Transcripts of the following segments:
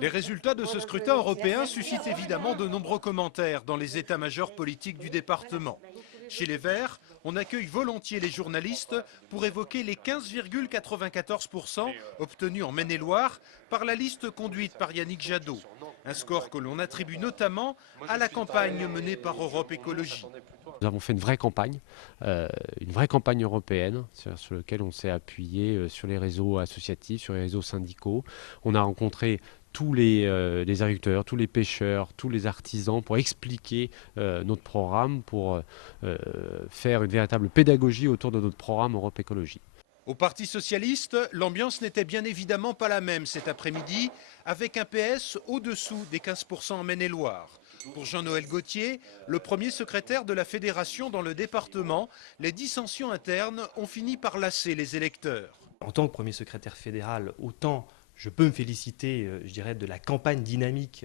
Les résultats de ce scrutin européen suscitent évidemment de nombreux commentaires dans les états-majors politiques du département. Chez les Verts, on accueille volontiers les journalistes pour évoquer les 15,94% obtenus en Maine-et-Loire par la liste conduite par Yannick Jadot. Un score que l'on attribue notamment à la campagne menée par Europe Écologie. Nous avons fait une vraie campagne européenne sur laquelle on s'est appuyé sur les réseaux associatifs, sur les réseaux syndicaux. On a rencontré tous les agriculteurs, tous les pêcheurs, tous les artisans pour expliquer notre programme, pour faire une véritable pédagogie autour de notre programme Europe Écologie. Au Parti socialiste, l'ambiance n'était bien évidemment pas la même cet après-midi, avec un PS au-dessous des 15% en Maine-et-Loire. Pour Jean-Noël Gauthier, le premier secrétaire de la fédération dans le département, les dissensions internes ont fini par lasser les électeurs. En tant que premier secrétaire fédéral, autant je peux me féliciter, je dirais, de la campagne dynamique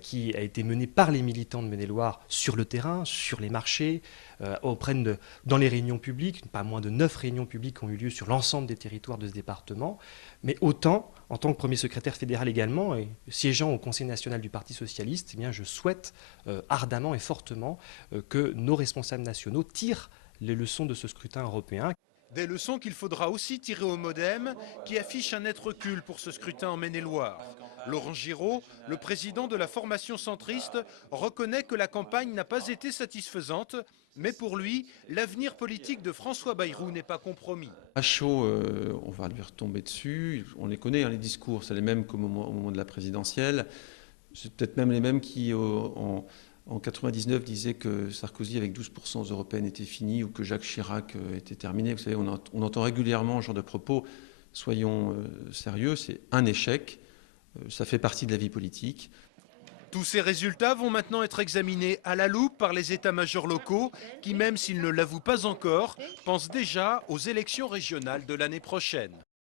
qui a été menée par les militants de Maine-et-Loire sur le terrain, sur les marchés, dans les réunions publiques. Pas moins de 9 réunions publiques ont eu lieu sur l'ensemble des territoires de ce département. Mais autant, en tant que premier secrétaire fédéral également, et siégeant au Conseil national du Parti socialiste, eh bien, je souhaite ardemment et fortement que nos responsables nationaux tirent les leçons de ce scrutin européen. Des leçons qu'il faudra aussi tirer au MoDem, qui affiche un net recul pour ce scrutin en Maine-et-Loire. Laurent Giraud, le président de la formation centriste, reconnaît que la campagne n'a pas été satisfaisante, mais pour lui, l'avenir politique de François Bayrou n'est pas compromis. À chaud, on va lui retomber dessus. On les connaît, hein, les discours, c'est les mêmes qu'au moment de la présidentielle. C'est peut-être même les mêmes qui, en 99, disaient que Sarkozy avec 12% aux européennes était fini ou que Jacques Chirac était terminé. Vous savez, on entend régulièrement ce genre de propos. Soyons sérieux, c'est un échec. Ça fait partie de la vie politique. Tous ces résultats vont maintenant être examinés à la loupe par les états-majors locaux qui, même s'ils ne l'avouent pas encore, pensent déjà aux élections régionales de l'année prochaine.